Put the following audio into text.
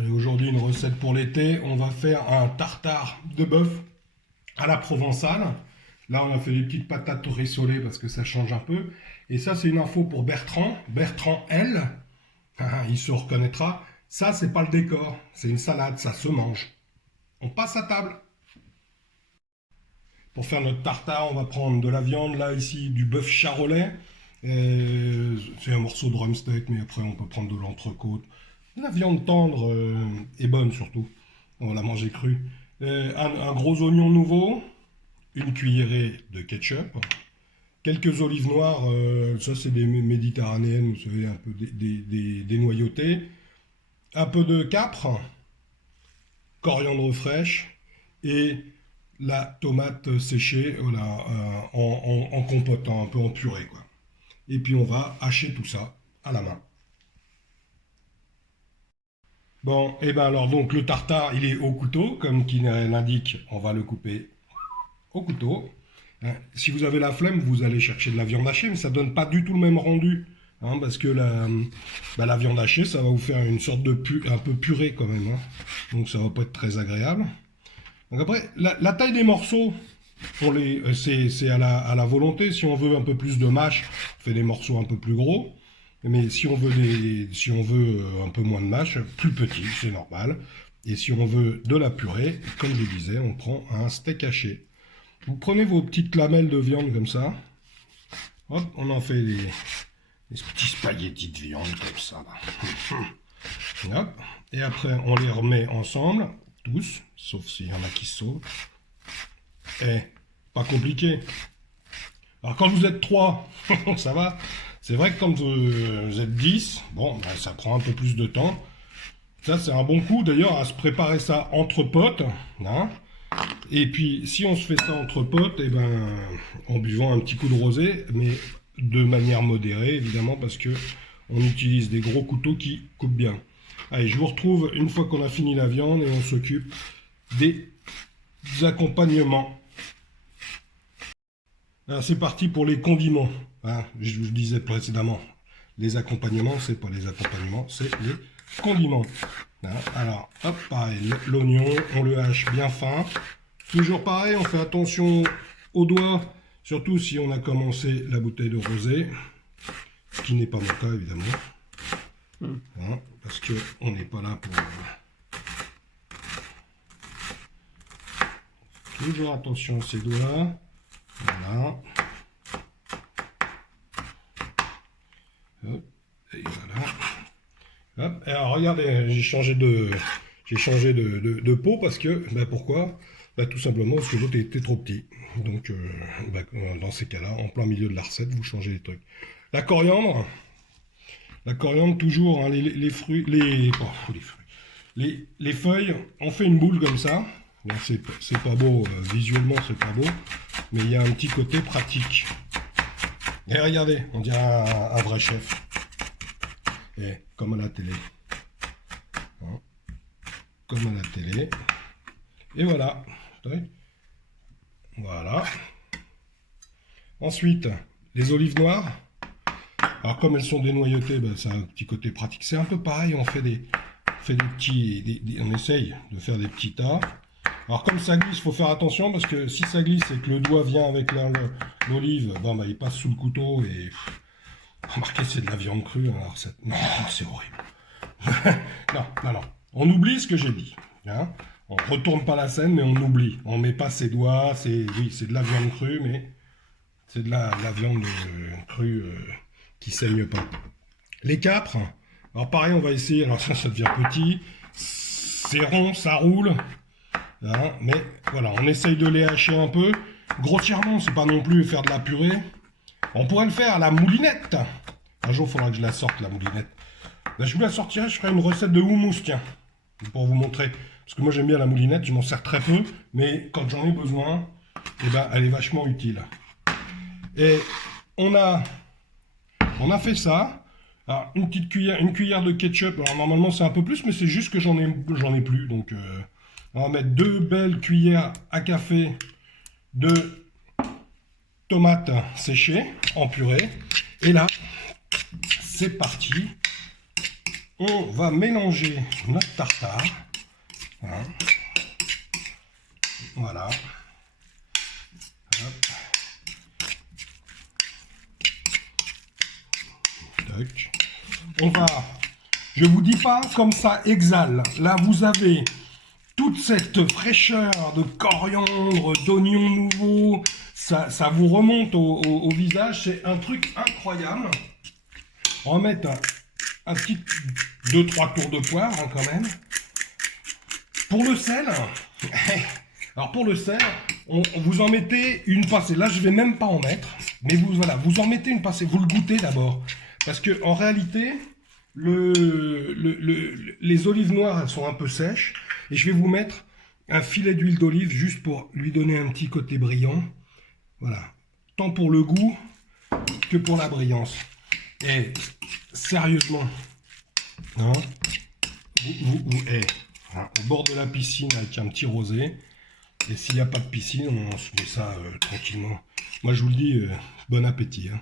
Allez, aujourd'hui, une recette pour l'été. On va faire un tartare de bœuf à la provençale. Là, on a fait des petites patates rissolées parce que ça change un peu. Et ça, c'est une info pour Bertrand. Bertrand L. Il se reconnaîtra. Ça, c'est pas le décor. C'est une salade, ça se mange. On passe à table. Pour faire notre tartare, on va prendre de la viande. Là, ici, du bœuf charolais. C'est un morceau de drumstick, mais après, on peut prendre de l'entrecôte. La viande tendre et bonne surtout. On va la manger crue. Un gros oignon nouveau, une cuillerée de ketchup, quelques olives noires, ça c'est des méditerranéennes, vous savez, un peu des noyautées, un peu de capre, coriandre fraîche et la tomate séchée, voilà, en compotant, un peu en purée, quoi. Et puis on va hacher tout ça à la main. Bon, et ben alors donc le tartare, il est au couteau, comme qui l'indique, on va le couper au couteau. Hein, si vous avez la flemme, vous allez chercher de la viande hachée, mais ça donne pas du tout le même rendu, hein, parce que la viande hachée, ça va vous faire une sorte de un peu purée quand même, hein, donc ça va pas être très agréable. Donc après, la taille des morceaux, c'est à la volonté. Si on veut un peu plus de mâche, on fait des morceaux un peu plus gros. Mais si on veut un peu moins de mâche, plus petit, c'est normal. Et si on veut de la purée, comme je disais, on prend un steak haché. Vous prenez vos petites lamelles de viande comme ça. Hop, on en fait des petits spaghettis de viande comme ça. Hop, et après, on les remet ensemble, tous, sauf s'il y en a qui sautent. Et pas compliqué. Alors quand vous êtes 3, ça va. C'est vrai que quand vous êtes 10, bon, ben, ça prend un peu plus de temps. Ça, c'est un bon coup, d'ailleurs, à se préparer ça entre potes. Hein. Et puis, si on se fait ça entre potes, eh ben, en buvant un petit coup de rosé, mais de manière modérée, évidemment, parce que on utilise des gros couteaux qui coupent bien. Allez, je vous retrouve une fois qu'on a fini la viande et on s'occupe des accompagnements. C'est parti pour les condiments. Hein, je vous disais précédemment, les accompagnements, c'est pas les accompagnements, c'est les condiments. Hein, alors, hop, pareil, l'oignon, on le hache bien fin. Toujours pareil, on fait attention aux doigts, surtout si on a commencé la bouteille de rosé, ce qui n'est pas mon cas évidemment. Hein, parce qu'on n'est pas là pour... Toujours attention à ses doigts. Voilà. Hop, et voilà. Hop, et alors regardez, j'ai changé de pot parce que, ben pourquoi? Ben tout simplement parce que l'autre était trop petit. Donc, ben, dans ces cas-là, en plein milieu de la recette, vous changez les trucs. La coriandre toujours, hein, les fruits, les feuilles, on fait une boule comme ça. C'est pas beau, visuellement c'est pas beau, mais il y a un petit côté pratique. Et regardez, on dirait un vrai chef. Et comme à la télé. Hein, comme à la télé. Et voilà. Voilà. Ensuite, les olives noires. Alors comme elles sont dénoyautées, ben, ça a un petit côté pratique. C'est un peu pareil, on essaye de faire des petits tas. Alors comme ça glisse, il faut faire attention parce que si ça glisse et que le doigt vient avec l'olive, bon, bah, il passe sous le couteau et... Remarquez, c'est de la viande crue. Alors non, c'est horrible. Non. On oublie ce que j'ai dit. Hein, on ne retourne pas la scène, mais on oublie. On ne met pas ses doigts. Oui, c'est de la viande crue, mais c'est de la viande crue qui saigne pas. Les capres. Alors pareil, on va essayer. Alors ça devient petit. C'est rond, ça roule. Hein, mais voilà, on essaye de les hacher un peu. Grossièrement, c'est pas non plus faire de la purée. On pourrait le faire à la moulinette. Un jour, il faudra que je la sorte, la moulinette. Là, je vous la sortirai, je ferai une recette de houmous, tiens. Pour vous montrer. Parce que moi, j'aime bien la moulinette, je m'en sers très peu. Mais quand j'en ai besoin, eh ben, elle est vachement utile. Et on a fait ça. Alors, une cuillère de ketchup. Alors, normalement, c'est un peu plus, mais c'est juste que j'en ai plus. Donc, on va mettre 2 belles cuillères à café de tomates séchées en purée. Et là, c'est parti. on va mélanger notre tartare. Hein. Voilà. Hop. Tac. On va, je vous dis pas comme ça exhale. Là, vous avez toute cette fraîcheur de coriandre, d'oignons nouveaux. Ça vous remonte au visage. C'est un truc incroyable. On va mettre un petit 2-3 tours de poivre hein, quand même. Pour le sel, alors pour le sel, vous en mettez une pincée. Là, je vais même pas en mettre, mais voilà, vous en mettez une pincée. Vous le goûtez d'abord, parce que en réalité, les olives noires, elles sont un peu sèches, et je vais vous mettre un filet d'huile d'olive juste pour lui donner un petit côté brillant. Voilà, tant pour le goût que pour la brillance. Et sérieusement, hein, au bord de la piscine avec un petit rosé. Et s'il n'y a pas de piscine, on se met ça tranquillement. Moi, je vous le dis, bon appétit. Hein.